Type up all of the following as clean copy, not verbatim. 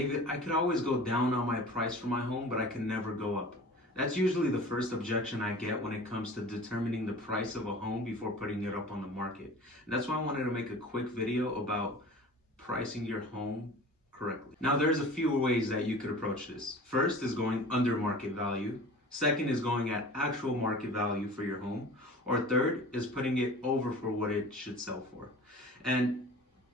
David, I could always go down on my price for my home, but I can never go up. That's usually the first objection I get when it comes to determining the price of a home before putting it up on the market. And that's why I wanted to make a quick video about pricing your home correctly. Now, there's a few ways that you could approach this. First is going under market value. Second is going at actual market value for your home. Or third is putting it over for what it should sell for. And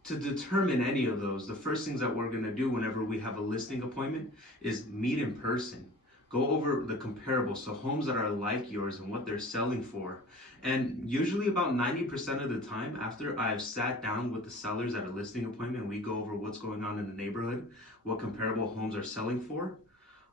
to determine any of those, the first things that we're going to do whenever we have a listing appointment is meet in person. Go over the comparables, so homes that are like yours and what they're selling for. And usually about 90% of the time, after I've sat down with the sellers at a listing appointment, we go over what's going on in the neighborhood, what comparable homes are selling for.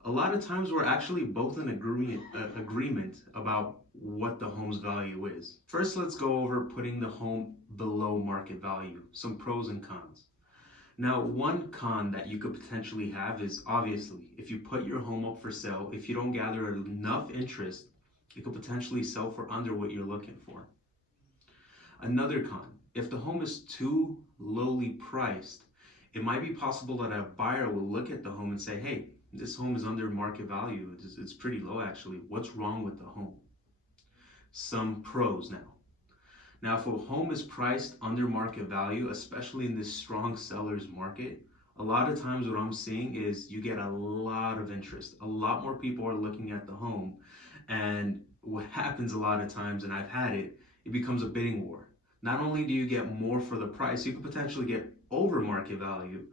A lot of times we're actually both in agreement about what the home's value is. First, let's go over putting the home below market value, some pros and cons. Now, one con that you could potentially have is obviously if you put your home up for sale, if you don't gather enough interest, it could potentially sell for under what you're looking for. Another con, if the home is too lowly priced, it might be possible that a buyer will look at the home and say, hey, this home is under market value. It's pretty low actually. What's wrong with the home? Some pros now. Now, if a home is priced under market value, especially in this strong seller's market, a lot of times what I'm seeing is you get a lot of interest. A lot more people are looking at the home. And what happens a lot of times, and I've had it, it becomes a bidding war. Not only do you get more for the price, you could potentially get over market value,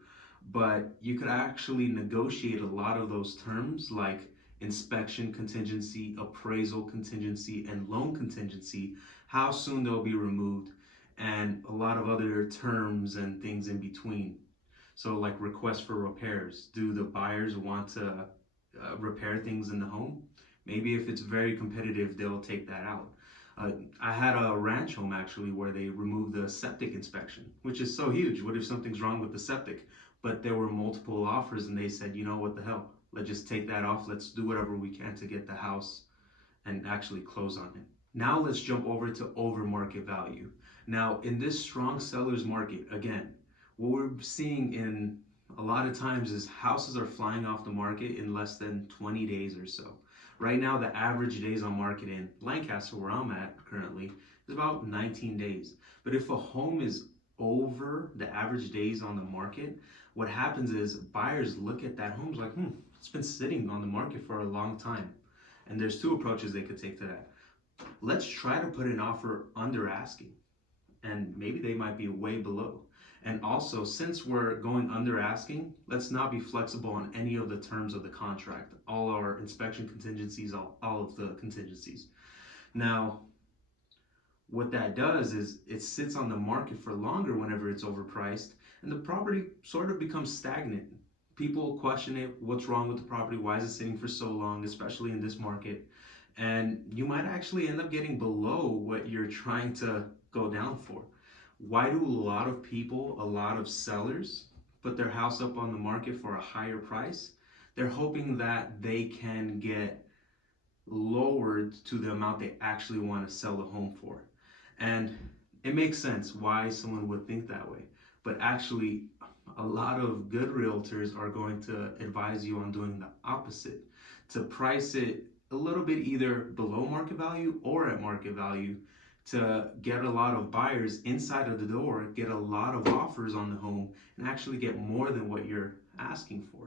but you could actually negotiate a lot of those terms like inspection contingency, appraisal contingency, and loan contingency, how soon they'll be removed, and a lot of other terms and things in between. So like requests for repairs. Do the buyers want to repair things in the home? Maybe if it's very competitive, they'll take that out. I had a ranch home actually where they removed the septic inspection, which is so huge. What if something's wrong with the septic? But there were multiple offers and they said, you know what the hell? Let's just take that off. Let's do whatever we can to get the house and actually close on it. Now let's jump over to over market value. Now in this strong seller's market, again, what we're seeing in a lot of times is houses are flying off the market in less than 20 days or so. Right now, the average days on market in Lancaster, where I'm at currently, is about 19 days. But if a home is over the average days on the market, what happens is buyers look at that home like, it's been sitting on the market for a long time. And there's two approaches they could take to that. Let's try to put an offer under asking, and maybe they might be way below. And also, since we're going under asking, let's not be flexible on any of the terms of the contract, all our inspection contingencies, all of the contingencies. Now, what that does is it sits on the market for longer whenever it's overpriced, and the property sort of becomes stagnant. People question it, what's wrong with the property, why is it sitting for so long, especially in this market? And you might actually end up getting below what you're trying to go down for. Why do a lot of people, a lot of sellers, put their house up on the market for a higher price? They're hoping that they can get lowered to the amount they actually want to sell the home for. And it makes sense why someone would think that way. But actually, a lot of good realtors are going to advise you on doing the opposite, to price it a little bit either below market value or at market value, to get a lot of buyers inside of the door, get a lot of offers on the home, and actually get more than what you're asking for.